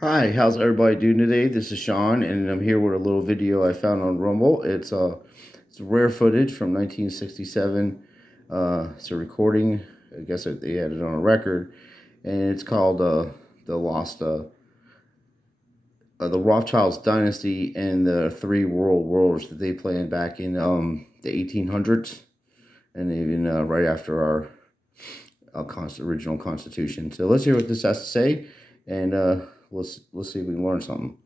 Hi, how's everybody doing today? This is Sean, and I'm here with a little video I found on Rumble. It's rare footage from 1967. It's a recording. I guess they had it on a record, and it's called "The Lost," the Rothschilds Dynasty and the Three World Wars that they planned back in the 1800s, and even right after our original Constitution. So let's hear what this has to say, and let's see if we can learn something.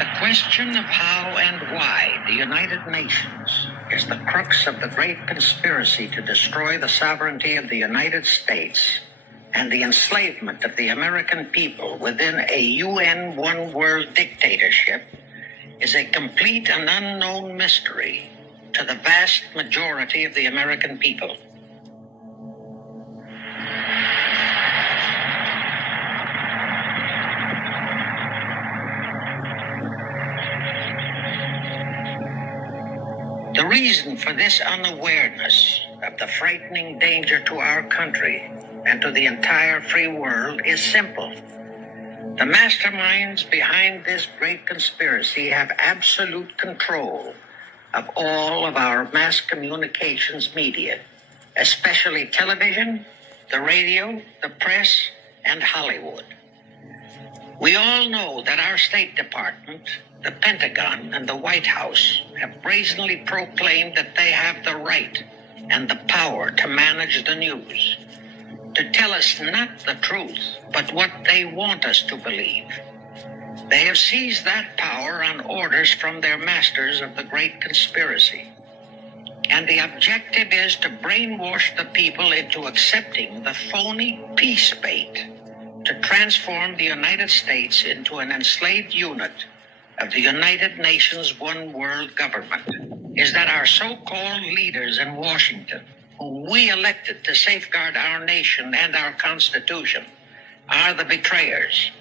The question of how and why the United Nations is the crux of the great conspiracy to destroy the sovereignty of the United States and the enslavement of the American people within a UN one-world dictatorship is a complete and unknown mystery to the vast majority of the American people. The reason for this unawareness of the frightening danger to our country and to the entire free world is simple. The masterminds behind this great conspiracy have absolute control of all of our mass communications media, especially television, the radio, the press, and Hollywood. We all know that our State Department, the Pentagon, and the White House have brazenly proclaimed that they have the right and the power to manage the news, to tell us not the truth, but what they want us to believe. They have seized that power on orders from their masters of the great conspiracy. And the objective is to brainwash the people into accepting the phony peace bait, to transform the United States into an enslaved unit of the United Nations one world government. Is that our so-called leaders in Washington, whom we elected to safeguard our nation and our Constitution, are the betrayers,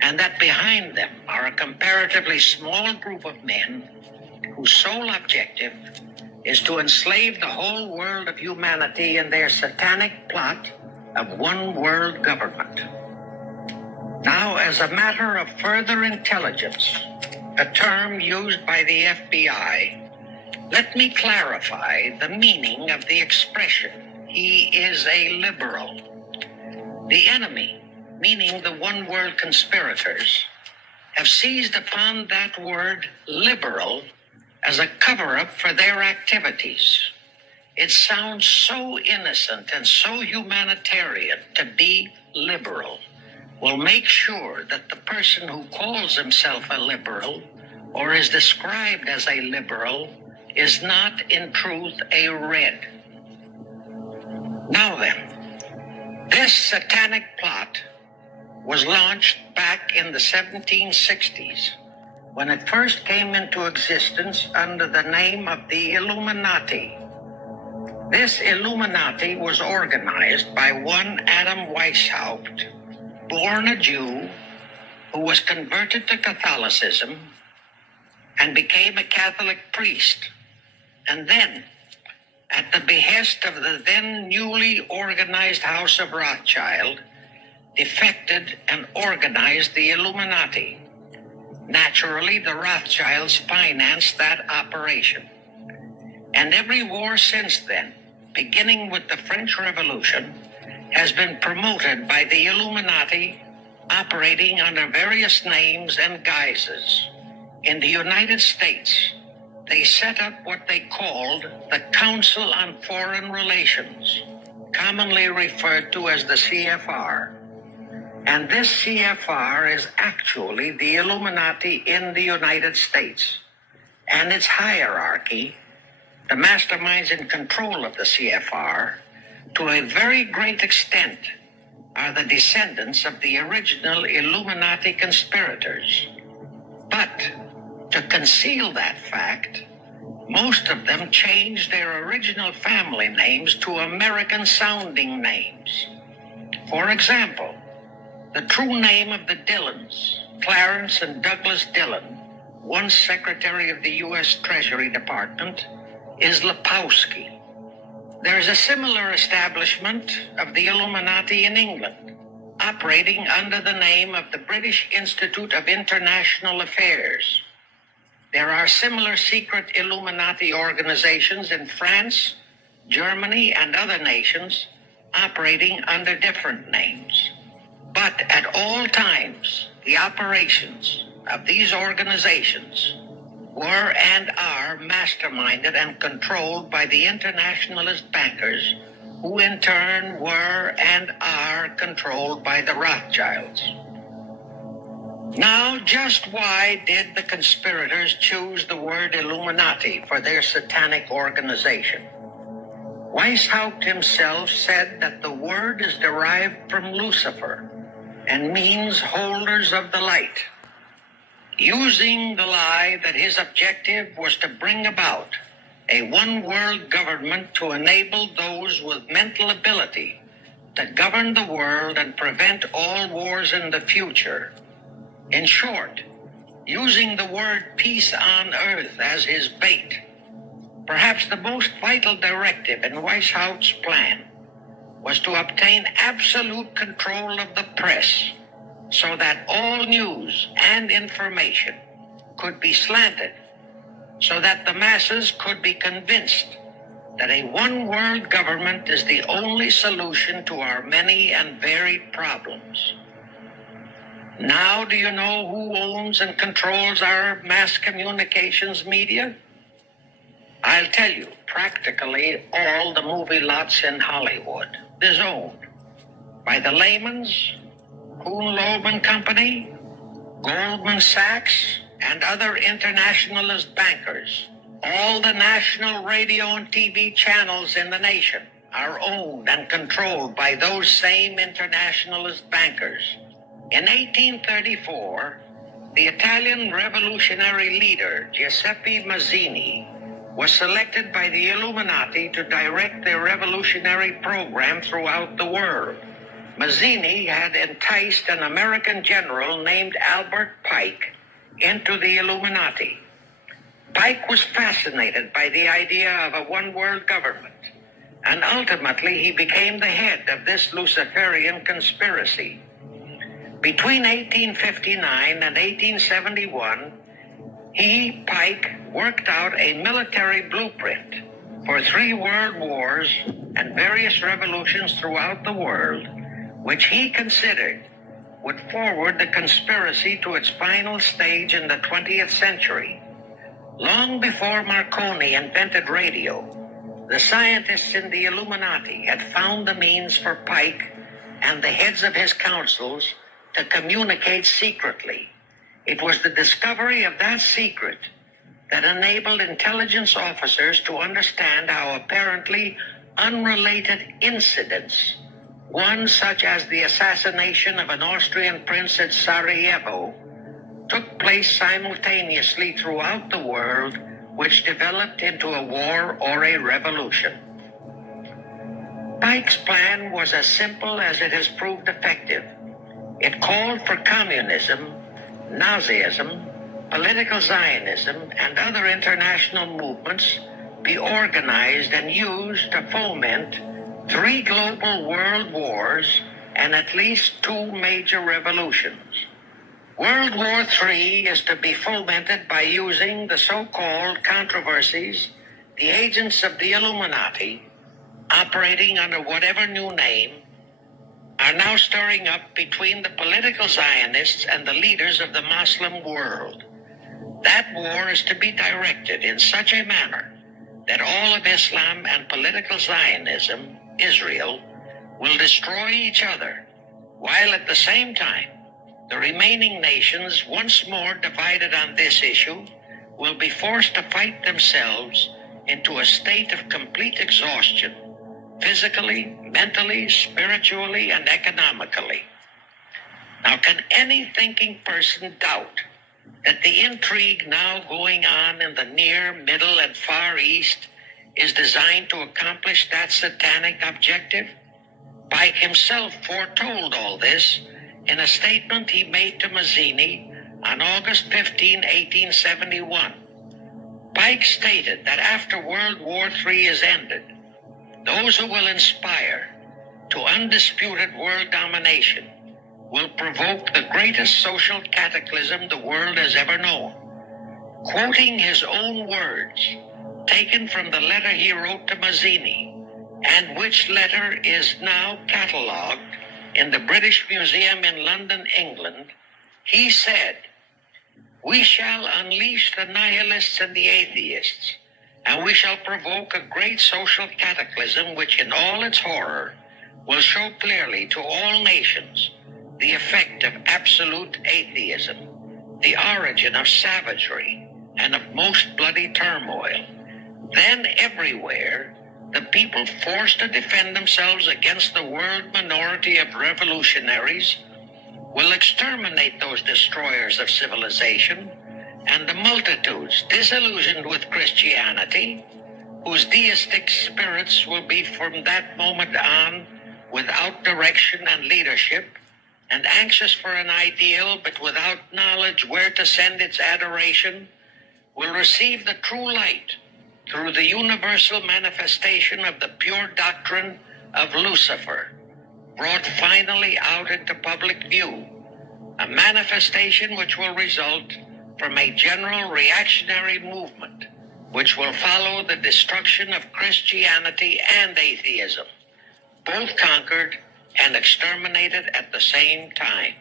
and that behind them are a comparatively small group of men whose sole objective is to enslave the whole world of humanity in their satanic plot of one world government. Now, as a matter of further intelligence, a term used by the FBI, let me clarify the meaning of the expression, "he is a liberal." The enemy, meaning the one-world conspirators, have seized upon that word liberal as a cover-up for their activities. It sounds so innocent and so humanitarian to be liberal. Will make sure that the person who calls himself a liberal or is described as a liberal is not in truth a red. Now then, this satanic plot was launched back in the 1760s when it first came into existence under the name of the Illuminati. This Illuminati was organized by one Adam Weishaupt, born a Jew, who was converted to Catholicism and became a Catholic priest, and then, at the behest of the then newly organized House of Rothschild, defected and organized the Illuminati. Naturally, the Rothschilds financed that operation. And every war since then, beginning with the French Revolution, has been promoted by the Illuminati, operating under various names and guises. In the United States, they set up what they called the Council on Foreign Relations, commonly referred to as the CFR. And this CFR is actually the Illuminati in the United States. And its hierarchy, the masterminds in control of the CFR, to a very great extent, are the descendants of the original Illuminati conspirators. But to conceal that fact, most of them changed their original family names to American-sounding names. For example, the true name of the Dillons, Clarence and Douglas Dillon, once Secretary of the U.S. Treasury Department, is Lepowski. There is a similar establishment of the Illuminati in England, operating under the name of the British Institute of International Affairs. There are similar secret Illuminati organizations in France, Germany, and other nations operating under different names. But at all times, the operations of these organizations were and are masterminded and controlled by the internationalist bankers, who in turn were and are controlled by the Rothschilds. Now, just why did the conspirators choose the word Illuminati for their satanic organization? Weishaupt himself said that the word is derived from Lucifer and means holders of the light, using the lie that his objective was to bring about a one-world government to enable those with mental ability to govern the world and prevent all wars in the future. In short, using the word peace on earth as his bait. Perhaps the most vital directive in Weishaupt's plan was to obtain absolute control of the press so that all news and information could be slanted, so that the masses could be convinced that a one-world government is the only solution to our many and varied problems. Now, do you know who owns and controls our mass communications media? I'll tell you, practically all the movie lots in Hollywood is owned by the Lehmans, Kuhn Loeb and Company, Goldman Sachs, and other internationalist bankers. All the national radio and TV channels in the nation are owned and controlled by those same internationalist bankers. In 1834, the Italian revolutionary leader Giuseppe Mazzini was selected by the Illuminati to direct their revolutionary program throughout the world. Mazzini had enticed an American general named Albert Pike into the Illuminati. Pike was fascinated by the idea of a one-world government, and ultimately he became the head of this Luciferian conspiracy. Between 1859 and 1871, Pike, worked out a military blueprint for 3 world wars and various revolutions throughout the world, which he considered would forward the conspiracy to its final stage in the 20th century. Long before Marconi invented radio, the scientists in the Illuminati had found the means for Pike and the heads of his councils to communicate secretly. It was the discovery of that secret that enabled intelligence officers to understand how apparently unrelated incidents, one such as the assassination of an Austrian prince at Sarajevo, took place simultaneously throughout the world, which developed into a war or a revolution. Pike's plan was as simple as it has proved effective. It called for communism, Nazism, political Zionism, and other international movements be organized and used to foment 3 global world wars and at least 2 major revolutions. World War III is to be fomented by using the so-called controversies the agents of the Illuminati, operating under whatever new name, are now stirring up between the political Zionists and the leaders of the Muslim world. That war is to be directed in such a manner that all of Islam and political Zionism, Israel, will destroy each other, while at the same time, the remaining nations, once more divided on this issue, will be forced to fight themselves into a state of complete exhaustion, physically, mentally, spiritually, and economically. Now, can any thinking person doubt that the intrigue now going on in the near, middle, and far east is designed to accomplish that satanic objective? Pike himself foretold all this in a statement he made to Mazzini on August 15, 1871. Pike stated that after World War III is ended, Those who will inspire to undisputed world domination will provoke the greatest social cataclysm the world has ever known. Quoting his own words, taken from the letter he wrote to Mazzini, and which letter is now catalogued in the British Museum in London, England, he said, "We shall unleash the nihilists and the atheists, and we shall provoke a great social cataclysm which in all its horror will show clearly to all nations the effect of absolute atheism, the origin of savagery and of most bloody turmoil. Then everywhere, the people forced to defend themselves against the world minority of revolutionaries will exterminate those destroyers of civilization, and the multitudes disillusioned with Christianity, whose deistic spirits will be from that moment on without direction and leadership, and anxious for an ideal but without knowledge where to send its adoration, will receive the true light through the universal manifestation of the pure doctrine of Lucifer, brought finally out into public view, a manifestation which will result from a general reactionary movement which will follow the destruction of Christianity and atheism, both conquered and exterminated at the same time.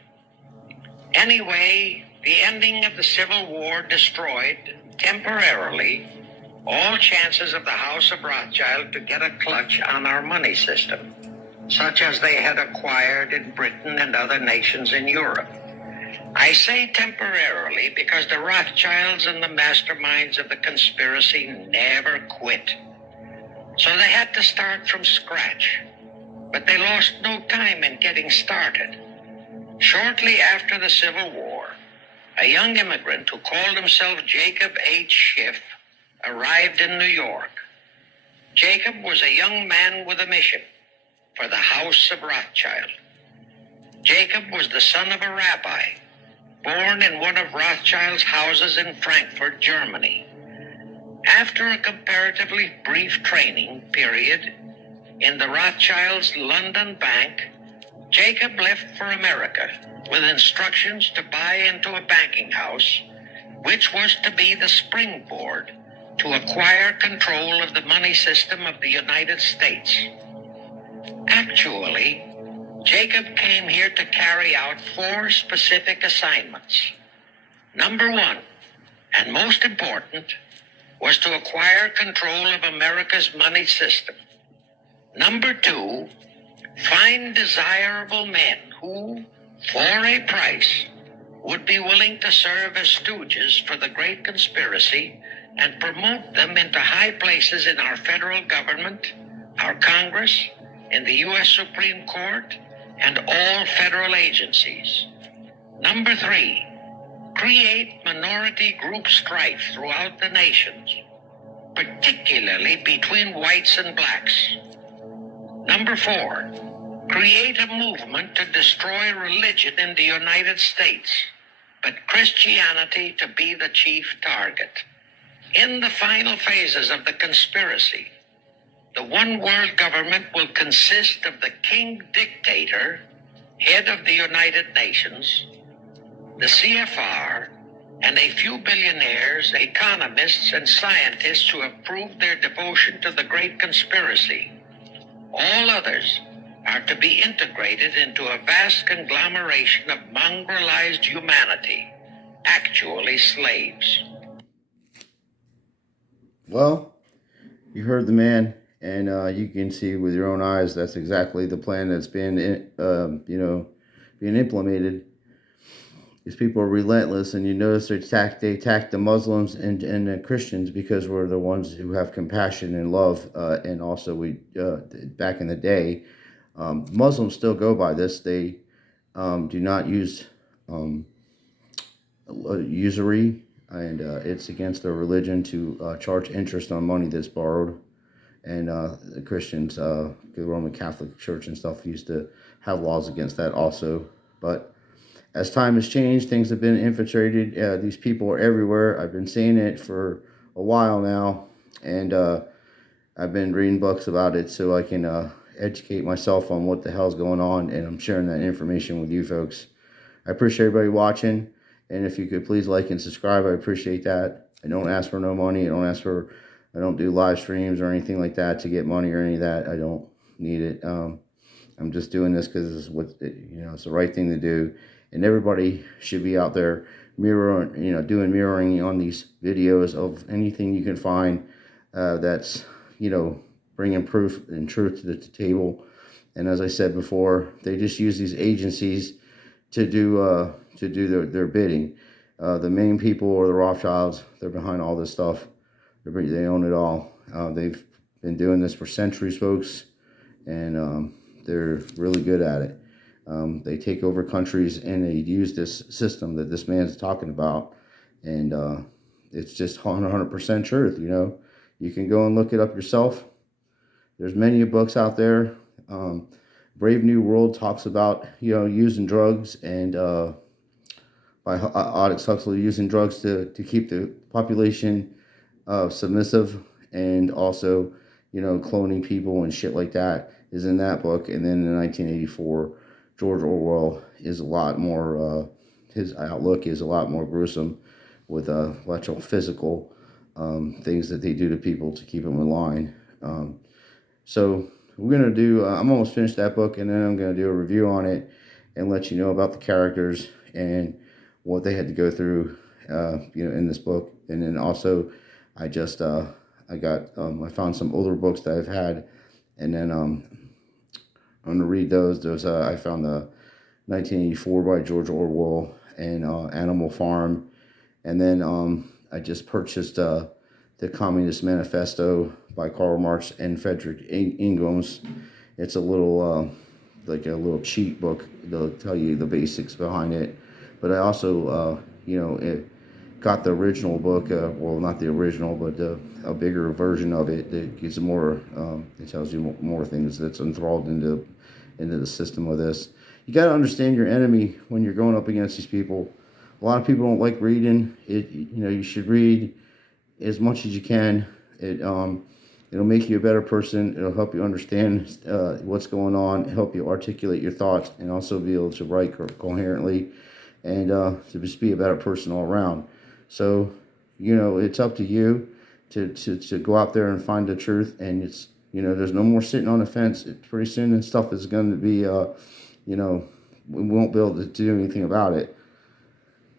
Anyway, the ending of the Civil War destroyed, temporarily, all chances of the House of Rothschild to get a clutch on our money system, such as they had acquired in Britain and other nations in Europe. I say temporarily because the Rothschilds and the masterminds of the conspiracy never quit. So they had to start from scratch, but they lost no time in getting started. Shortly after the Civil War, a young immigrant who called himself Jacob H. Schiff arrived in New York. Jacob was a young man with a mission for the House of Rothschild. Jacob was the son of a rabbi, born in one of Rothschild's houses in Frankfurt, Germany. After a comparatively brief training period in the Rothschilds' London bank, Jacob left for America with instructions to buy into a banking house, which was to be the springboard to acquire control of the money system of the United States. Actually, Jacob came here to carry out 4 specific assignments. Number 1, and most important, was to acquire control of America's money system. Number 2, find desirable men who, for a price, would be willing to serve as stooges for the great conspiracy and promote them into high places in our federal government, our Congress, in the U.S. Supreme Court, and all federal agencies. Number 3, create minority group strife throughout the nations, particularly between whites and blacks. Number 4, create a movement to destroy religion in the United States, but Christianity to be the chief target. In the final phases of the conspiracy, the one world government will consist of the king dictator, head of the United Nations, the CFR, and a few billionaires, economists, and scientists who have proved their devotion to the great conspiracy. All others are to be integrated into a vast conglomeration of mongrelized humanity, actually slaves. Well, you heard the man, and you can see with your own eyes that's exactly the plan that's been, being implemented. These people are relentless, and you notice they attack the Muslims and the Christians because we're the ones who have compassion and love, and also back in the day, Muslims still go by this. They do not use usury, and it's against their religion to charge interest on money that's borrowed. And the Christians, the Roman Catholic Church and stuff used to have laws against that also. But as time has changed, things have been infiltrated. These people are everywhere. I've been seeing it for a while now. And I've been reading books about it so I can educate myself on what the hell's going on, and I'm sharing that information with you folks. I appreciate everybody watching, and if you could please like and subscribe, I appreciate that. I don't ask for no money. I don't do live streams or anything like that to get money or any of that. I don't need it. I'm just doing this because it's it's the right thing to do, and everybody should be out there mirroring, doing mirroring on these videos of anything you can find that's bringing proof and truth to the table. And as I said before, they just use these agencies to do their bidding. The main people are the Rothschilds. They're behind all this stuff. They own it all. They've been doing this for centuries, folks, and they're really good at it. They take over countries and they use this system that this man's talking about, and it's just 100% truth. You can go and look it up yourself. There's many books out there. Brave New World talks about using drugs, and by Aldous Huxley, using drugs to keep the population submissive, and also cloning people and shit like that is in that book. And then in 1984, George Orwell is a lot more, his outlook is a lot more gruesome, with actual physical things that they do to people to keep them in line. So we're going to do, I'm almost finished that book, and then I'm going to do a review on it and let you know about the characters and what they had to go through, in this book. And then also, I found some older books that I've had, and then I'm going to read those. I found the 1984 by George Orwell and Animal Farm, and then I just purchased the Communist Manifesto by Karl Marx and Frederick Engels. It's a little like a little cheat book. They'll tell you the basics behind it, but I also got the original book, well, not the original, but a bigger version of it that gives more, it tells you more things that's enthralled into the system of this. You got to understand your enemy when you're going up against these people. A lot of people don't like reading. You should read as much as you can. It'll make you a better person. It'll help you understand what's going on, help you articulate your thoughts, and also be able to write coherently, and to just be a better person all around. So, it's up to you to go out there and find the truth. And it's, there's no more sitting on the fence. Pretty soon and stuff is going to be, we won't be able to do anything about it.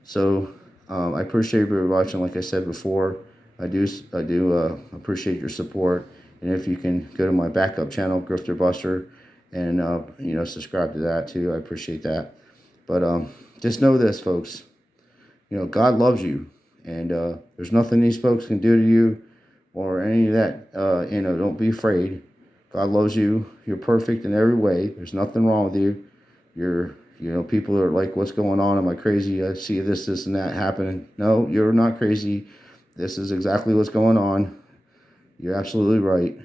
So, I appreciate everybody watching. Like I said before, I do appreciate your support. And if you can go to my backup channel, GrifterBuster, and, subscribe to that too, I appreciate that. But, just know this, folks, God loves you. And there's nothing these folks can do to you or any of that. Don't be afraid. God loves you. You're perfect in every way. There's nothing wrong with you. People are like, what's going on? Am I crazy? I see this and that happening. No, you're not crazy. This is exactly what's going on. You're absolutely right.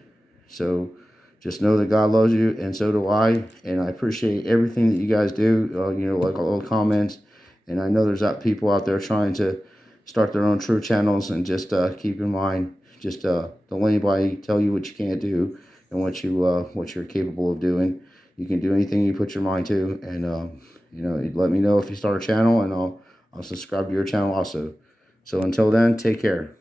So just know that God loves you, and so do I. And I appreciate everything that you guys do, like all the comments. And I know there's people out there trying to start their own true channels, and just keep in mind, just don't let anybody tell you what you can't do and what you're capable of doing. You can do anything you put your mind to, and let me know if you start a channel, and I'll subscribe to your channel also. So until then, take care.